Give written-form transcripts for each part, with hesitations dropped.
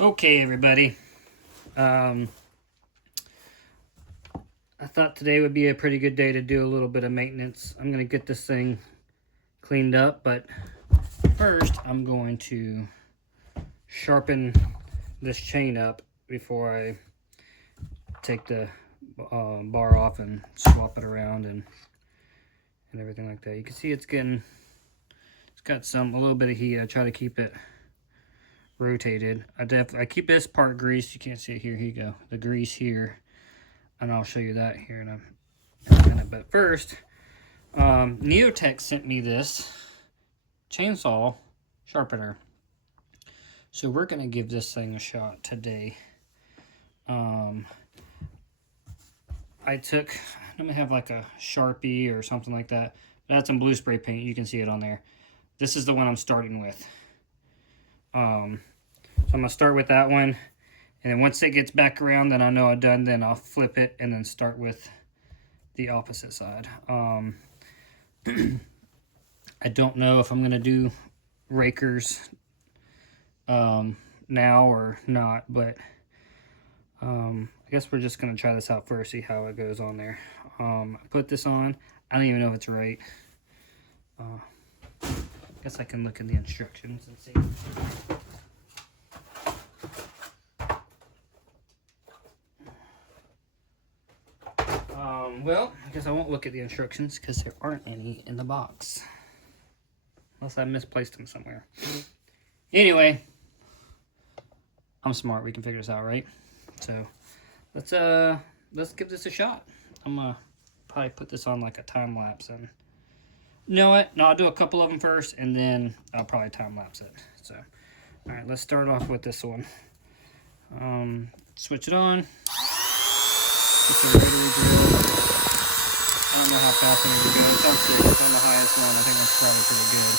Okay, everybody. I thought today would be a pretty good day to do a little bit of maintenance. I'm going to get this thing cleaned up, but first I'm going to sharpen this chain up before I take the bar off and swap it around and everything like that. You can see it's got a little bit of heat. I try to keep it rotated. I keep this part greased. You can't see it here. Here you go. The grease here. And I'll show you that here in a minute. But first, Neotech sent me this chainsaw sharpener. So we're going to give this thing a shot today. I don't have like a Sharpie or something like that. But I had some blue spray paint. You can see it on there. This is the one I'm starting with. So I'm going to start with that one. And then once it gets back around, then I know I'm done. Then I'll flip it and then start with the opposite side. I don't know if I'm going to do rakers now or not. But I guess we're just going to try this out first, see how it goes on there. I put this on. I don't even know if it's right. I guess I can look in the instructions and see. Well, I guess I won't look at the instructions because there aren't any in the box. Unless I misplaced them somewhere. Anyway, I'm smart. We can figure this out, right? So, let's give this a shot. I'm gonna probably put this on like a time lapse and you know what? No, I'll do a couple of them first and then I'll probably time lapse it. So, all right, let's start off with this one. Switch it on. I don't know how fast I'm going to go. It's on 6. It's on the highest one. I think that's probably pretty good.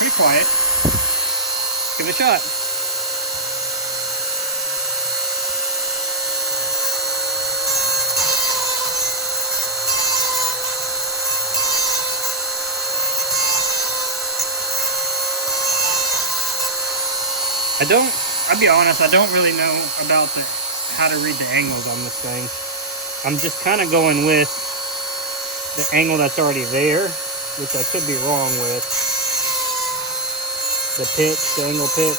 Pretty quiet. Give it a shot. I'll be honest, I don't really know about how to read the angles on this thing. I'm just kind of going with the angle that's already there, which I could be wrong with. The angle pitch.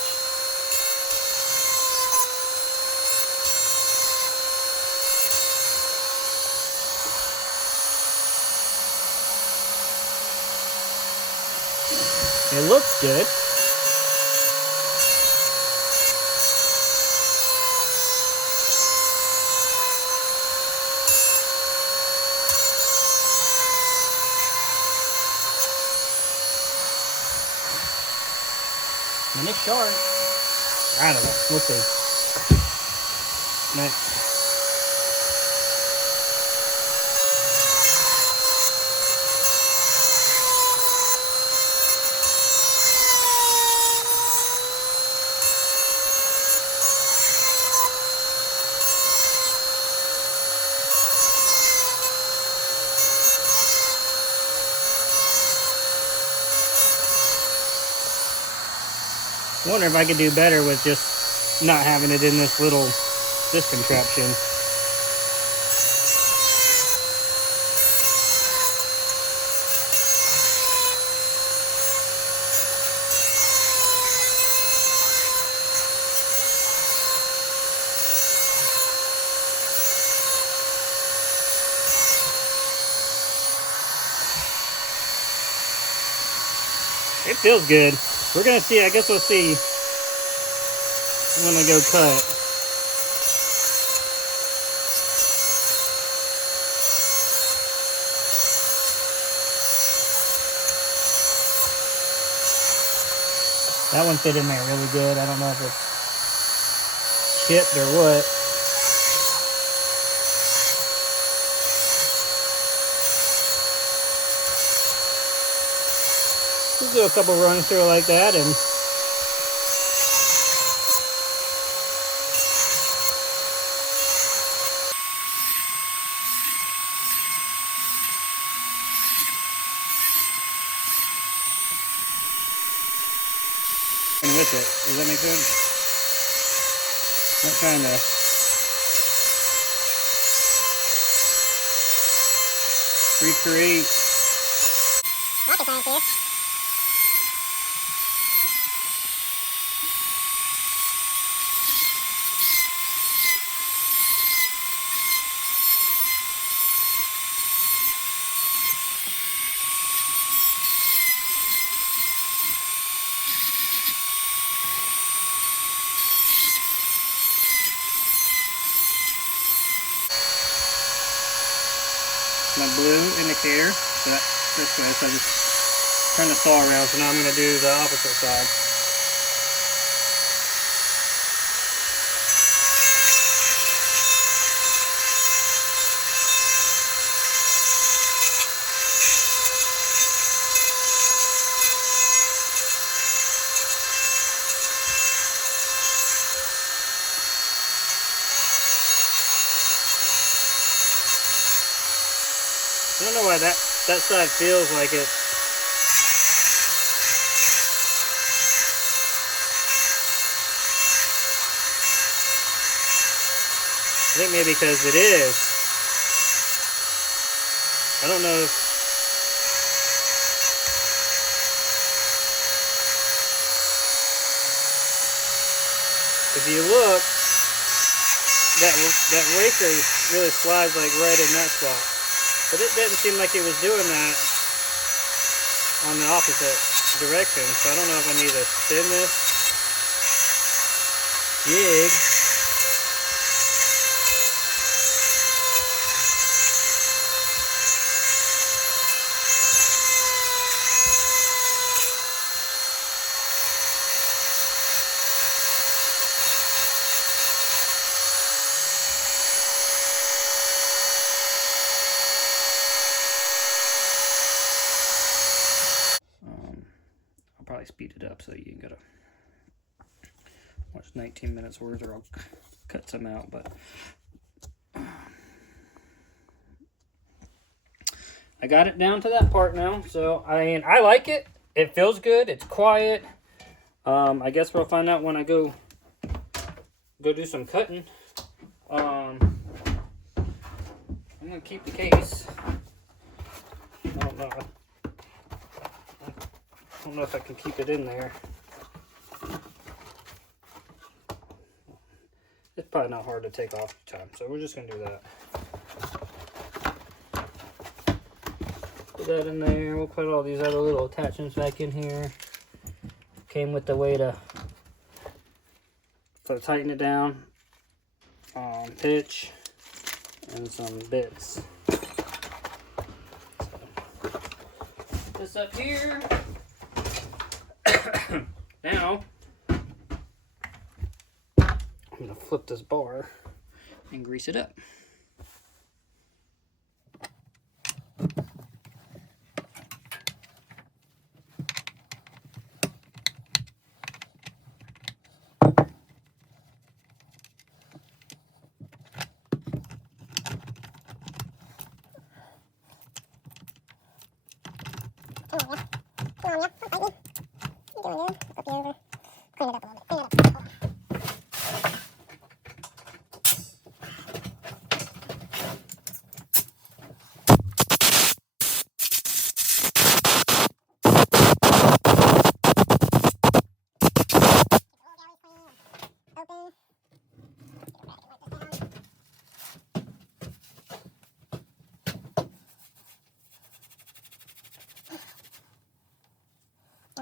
It looks good. And it's sharp. I don't know. We'll see. Next. I wonder if I could do better with just not having it in this contraption. It feels good. We're going to see, I guess we'll see when I go cut. That one fit in there really good. I don't know if it's chipped or what. We'll do a couple runs through it like that and with it. Does that make sense? Not trying to recreate. Rocket science here. My blue indicator, so that's this way, so I just turn the saw around, so now I'm going to do the opposite side. I don't know why that side feels like it. I think maybe because it is. I don't know if you look, that raker really slides like right in that spot. But it didn't seem like it was doing that on the opposite direction, so I don't know if I need to spin this jig. I'll probably speed it up so you can get a watch 19 minutes worth, or I'll cut some out. But I got it down to that part now, so I like it. It feels good. It's quiet. I guess we'll find out when I go do some cutting. I'm gonna keep the case. I don't know if I can keep it in there. It's probably not hard to take off each time, so we're just gonna do that. Put that in there. We'll put all these other little attachments back in here. Came with the way to tighten it down, pitch, and some bits. So, this up here. Now, I'm going to flip this bar and grease it up.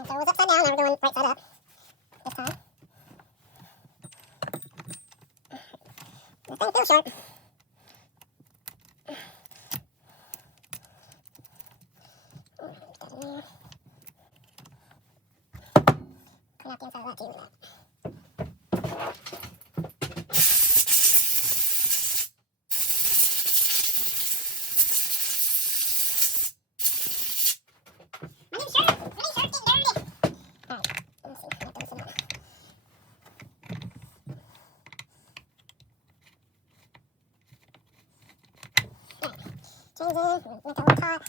So it was upside down, now we're going right side up this time. This thing feels sharp. Clean out the inside of that too. Chains in, make that a little taut.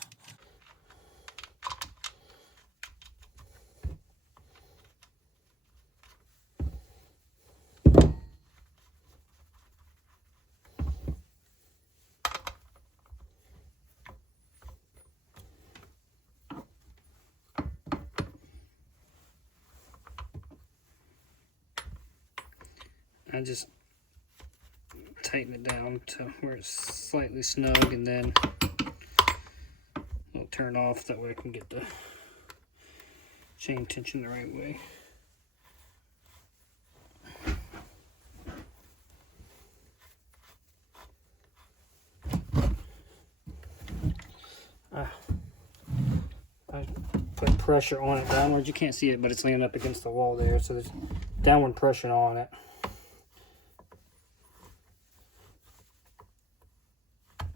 I just tighten it down to where it's slightly snug, and then I'll turn off, that way I can get the chain tension the right way. I put pressure on it downwards. You can't see it, but it's leaning up against the wall there, so there's downward pressure on it.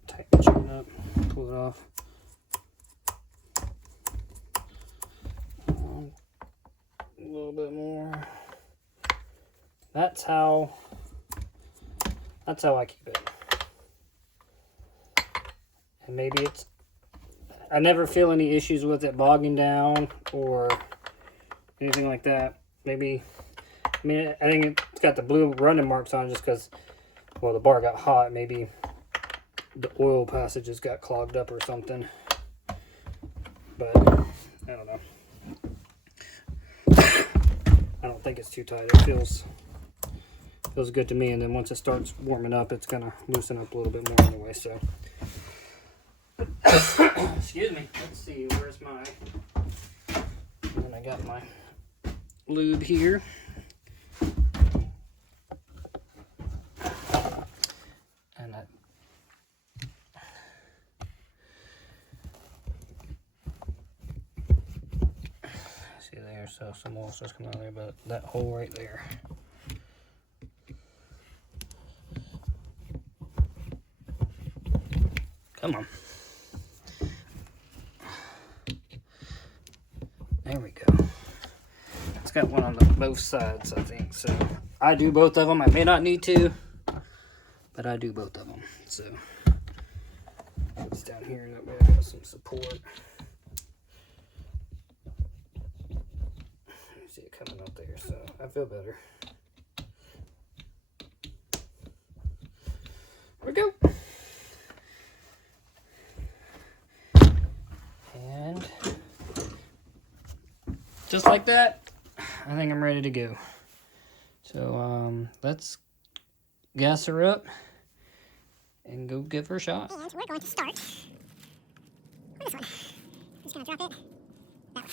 Tighten the chain up, pull it off. A little bit more. That's how I keep it. And maybe it's, I never feel any issues with it bogging down or anything like that. Maybe, I mean, I think it's got the blue running marks on it just because, well, the bar got hot. Maybe the oil passages got clogged up or something. But I don't know. I don't think it's too tight. It feels good to me. And then once it starts warming up, it's gonna loosen up a little bit more anyway. So. Excuse me. Let's see, where's my, and then I got my lube here. And see there, so some oil starts coming out there, but that hole right there. Come on. There we go. It's got one on both sides, I think. So I do both of them. I may not need to, but I do both of them. So it's down here, that way I got some support. You see it coming up there, so I feel better. There we go. And just like that, I think I'm ready to go. So let's gas her up and go give her a shot. And we're going to start with this one. I'm just going to drop it. That one.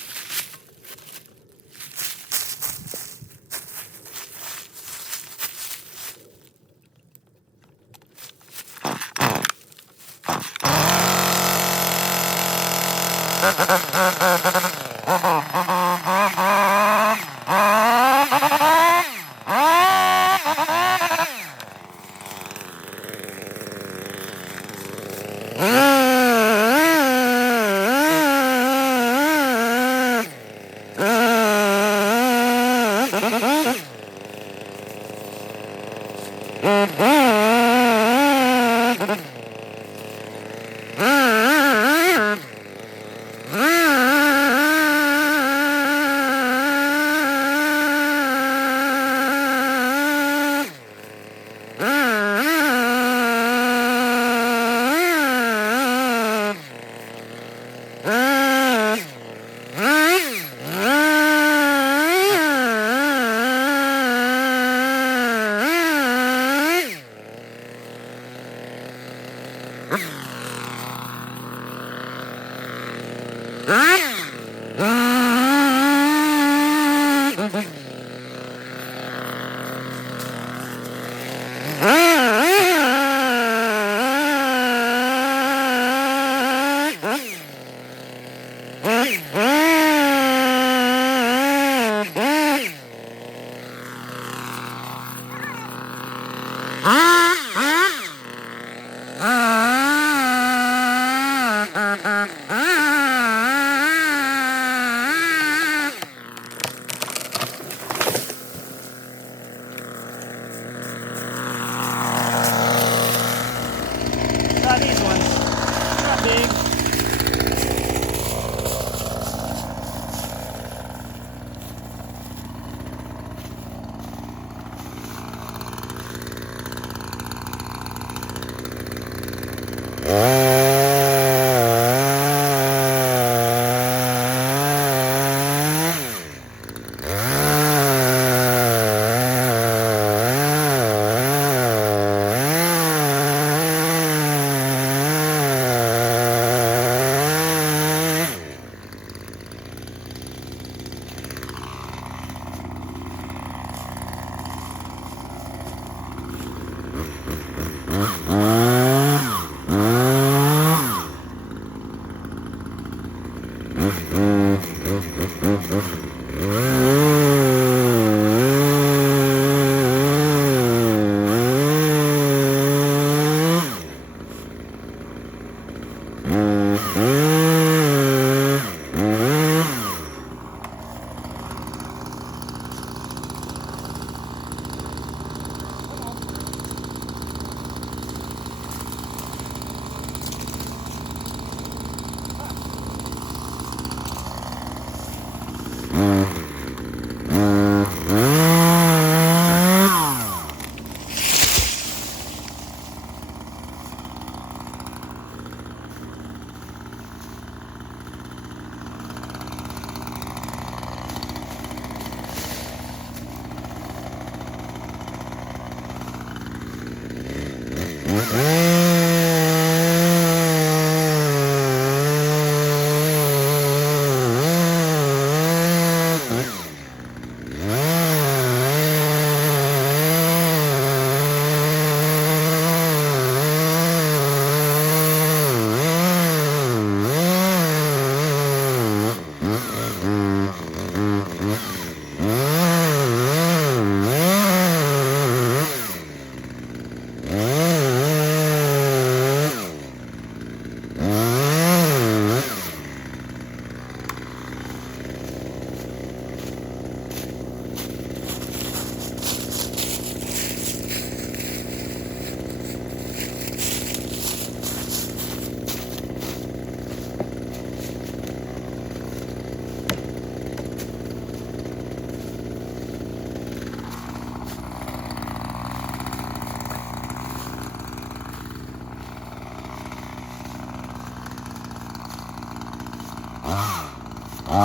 A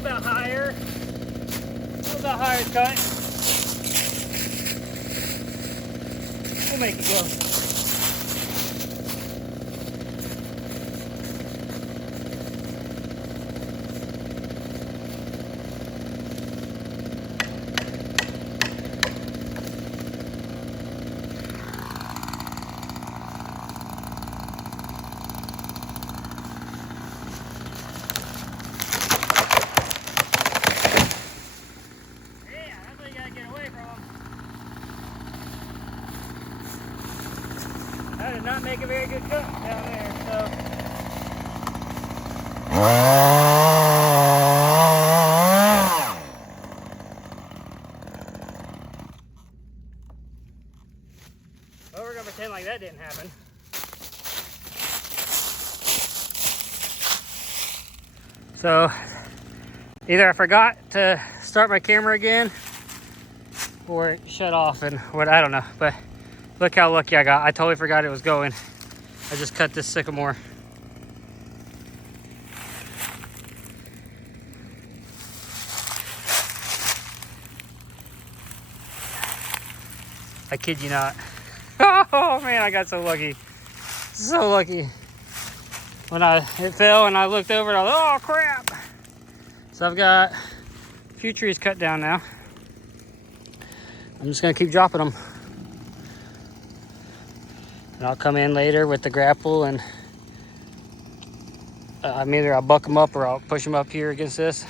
little bit higher. A little bit higher cut. We'll make it go. That did not make a very good cut down there, so. Well, we're gonna pretend like that didn't happen. So, either I forgot to start my camera again, or it shut off and what, I don't know, but look how lucky I got. I totally forgot it was going. I just cut this sycamore. I kid you not. Oh man, I got so lucky. So lucky. When it fell and I looked over and I was like, oh crap. So I've got a few trees cut down now. I'm just gonna keep dropping them. And I'll come in later with the grapple and either I'll buck them up or I'll push them up here against this.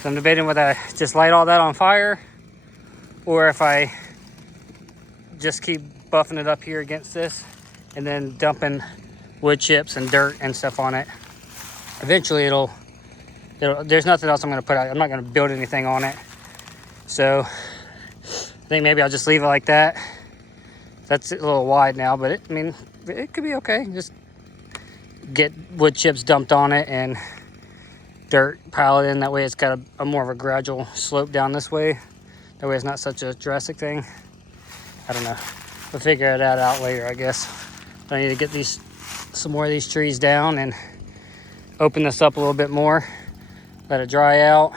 So I'm debating whether I just light all that on fire or if I just keep buffing it up here against this and then dumping wood chips and dirt and stuff on it. Eventually it'll there's nothing else I'm gonna put out. I'm not gonna build anything on it. So I think maybe I'll just leave it like that. That's a little wide now, but I mean, it could be okay. Just get wood chips dumped on it and dirt piled in. That way it's got a more of a gradual slope down this way. That way it's not such a drastic thing. I don't know. We'll figure that out later, I guess. But I need to get some more of these trees down and open this up a little bit more. Let it dry out.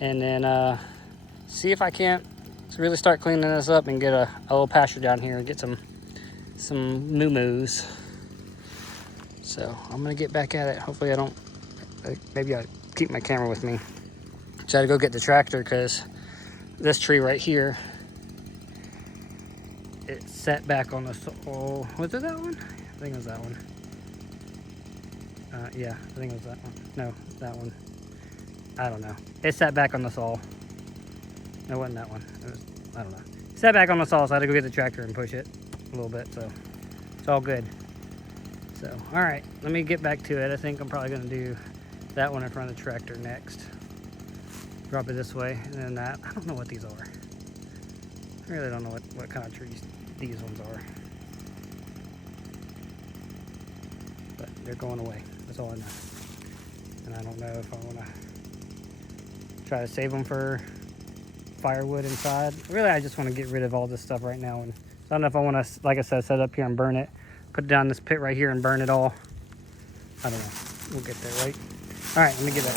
And then see if I can't really start cleaning this up and get a little pasture down here and get some moo-moos. So I'm gonna get back at it. Hopefully maybe I keep my camera with me. So I had to go get the tractor because this tree right here, it sat back on the soil. Was it that one? I think it was that one. Yeah, I think it was that one. No, that one. I don't know. It sat back on the saw. No, it wasn't that one. It was, I don't know. It sat back on the saw, so I had to go get the tractor and push it a little bit, so it's all good. So, all right, let me get back to it. I think I'm probably gonna do that one in front of the tractor next. Drop it this way, and then that. I don't know what these are. I really don't know what kind of trees these ones are. But they're going away. That's all I know. And I don't know if I want to try to save them for firewood inside. Really, I just want to get rid of all this stuff right now. And so I don't know if I want to, like I said, set up here and burn it. Put it down this pit right here and burn it all. I don't know. We'll get there, right? All right, let me get back.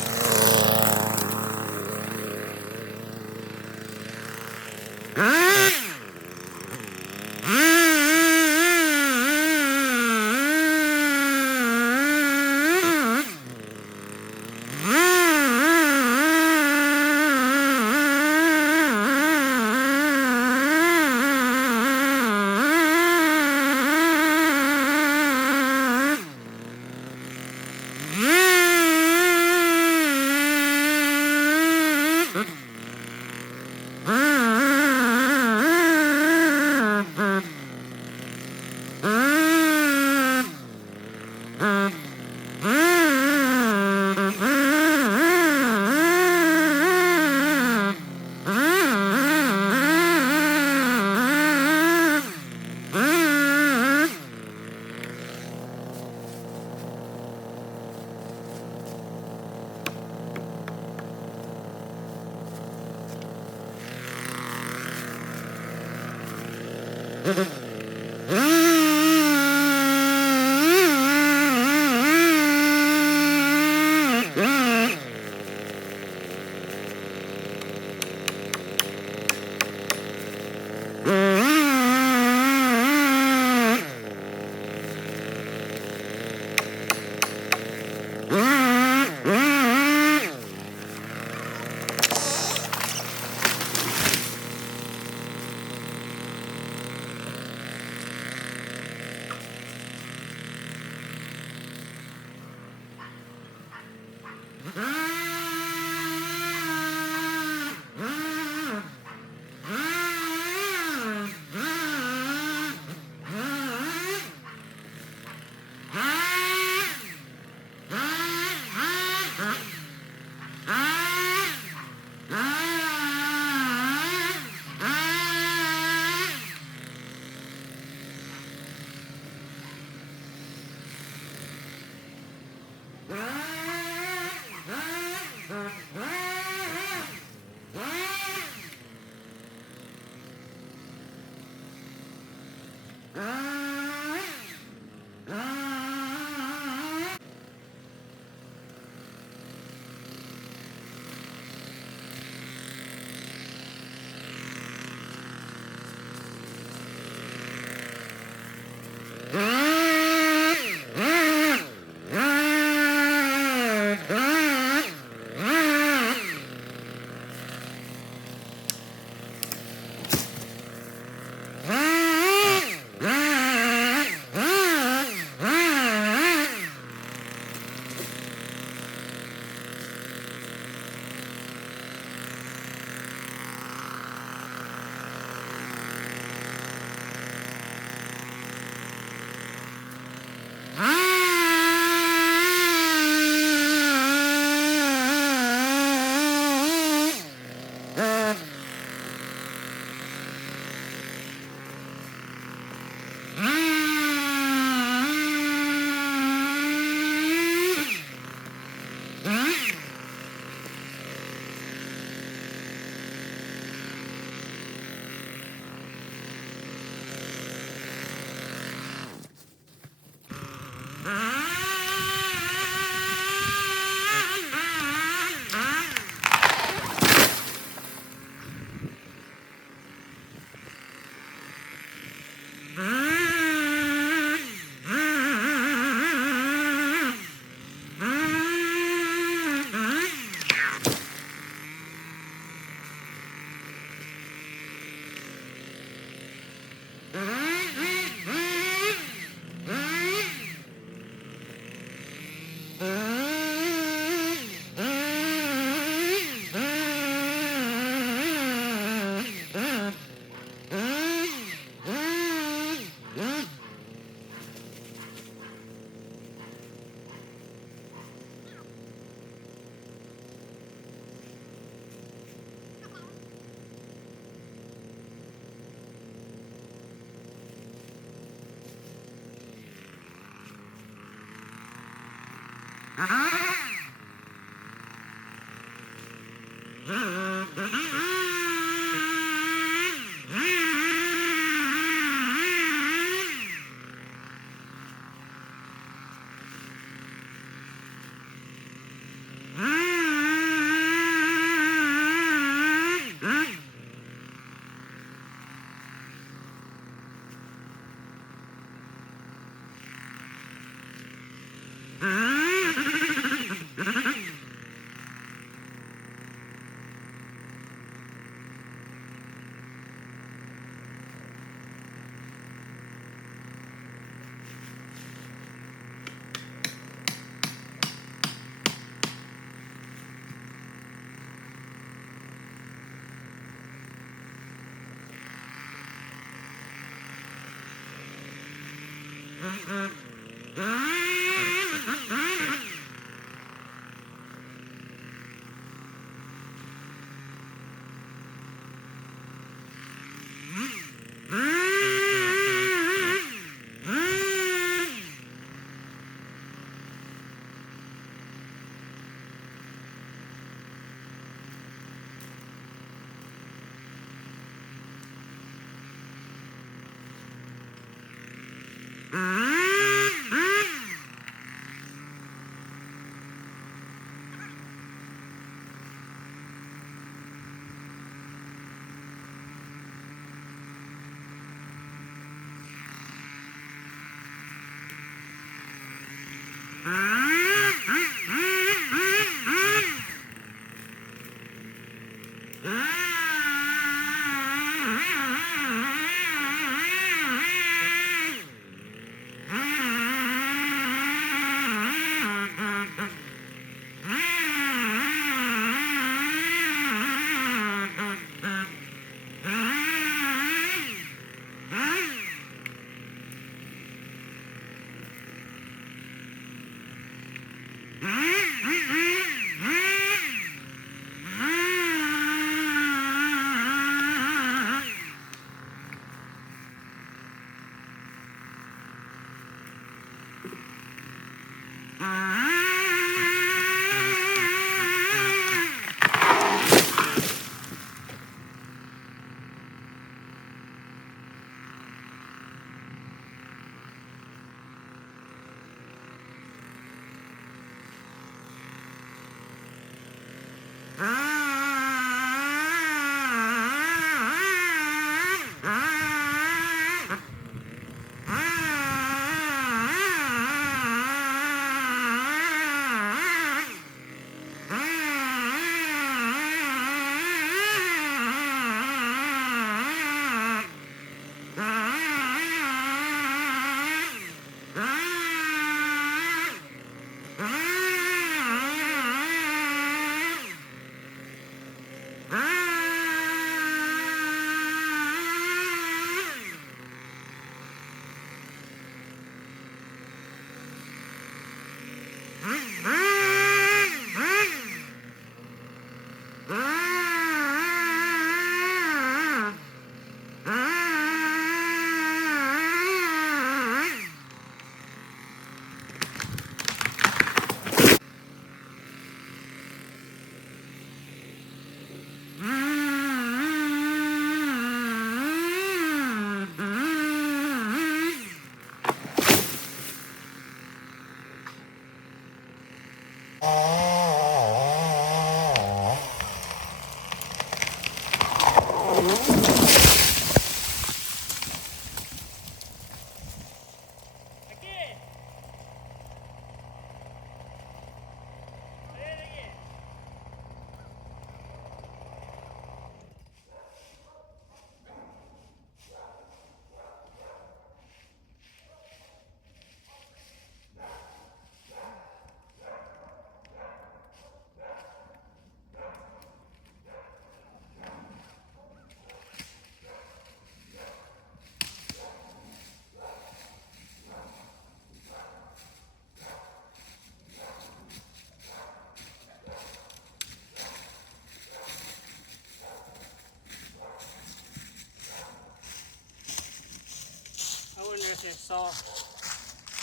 I wonder if it saw.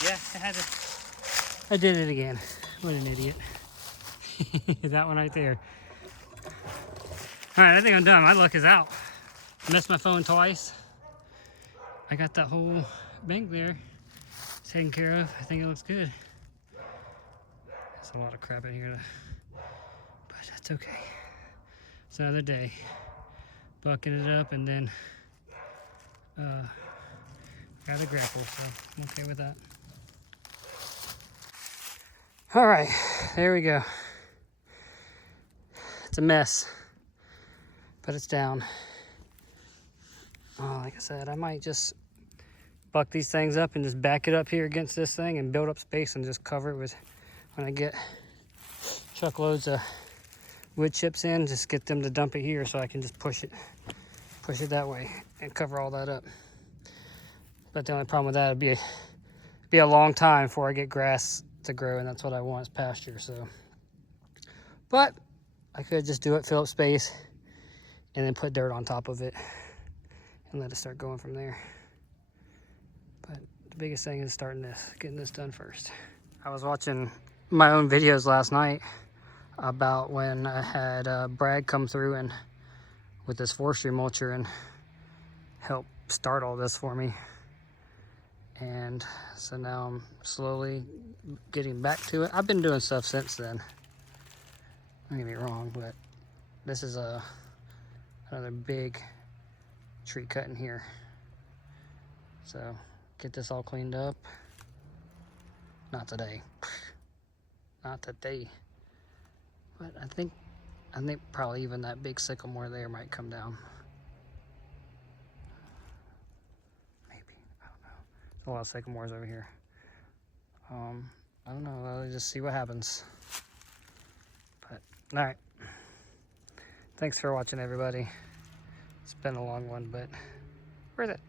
Yeah, it had it. I did it again. What an idiot. That one right there. Alright, I think I'm done. My luck is out. Missed my phone twice. I got that whole bank there taken care of. I think it looks good. There's a lot of crap in here, but that's okay. It's another day. Bucking it up and then got a grapple, so I'm okay with that. All right, there we go. It's a mess, but it's down. Oh, like I said, I might just buck these things up and just back it up here against this thing and build up space and just cover it with, when I get truckloads of wood chips in, just get them to dump it here so I can just push it that way and cover all that up. But the only problem with that would be a long time before I get grass to grow, and that's what I want, is pasture. So, but I could just do it, fill up space, and then put dirt on top of it and let it start going from there. But the biggest thing is getting this done first. I was watching my own videos last night about when I had Brad come through and with this forestry mulcher and help start all this for me. And so now I'm slowly getting back to it. I've been doing stuff since then. Don't get me wrong, but this is another big tree cut in here. So get this all cleaned up. Not today. not that they, but I think probably even that big sycamore there might come down. Maybe, I don't know. There's a lot of sycamores over here. I don't know, I'll just see what happens. But, all right. Thanks for watching, everybody. It's been a long one, but worth it.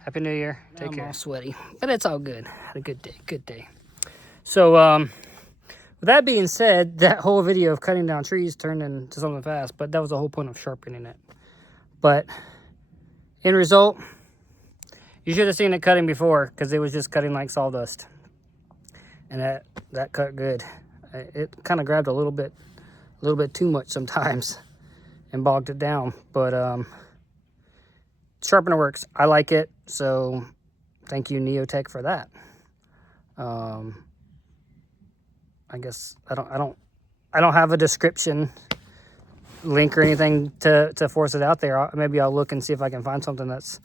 Happy New Year. Take care. I'm all sweaty, but it's all good. Had a good day. So, with that being said, that whole video of cutting down trees turned into something fast, but that was the whole point of sharpening it. But, end result, you should have seen it cutting before, because it was just cutting like sawdust. And that cut good. It kind of grabbed a little bit too much sometimes and bogged it down. But sharpener works. I like it. So thank you, Neotech, for that. I guess I don't have a description link or anything to force it out there. Maybe I'll look and see if I can find something that's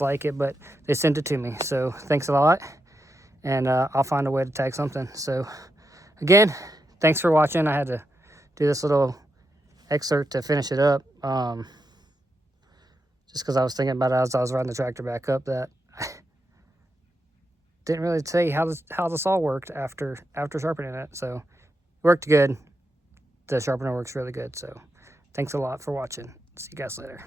like it, but they sent it to me. So thanks a lot. And I'll find a way to tag something. So again, thanks for watching. I had to do this little excerpt to finish it up. Just because I was thinking about it as I was riding the tractor back up, that I didn't really say how the saw worked after sharpening it. So it worked good. The sharpener works really good. So thanks a lot for watching. See you guys later.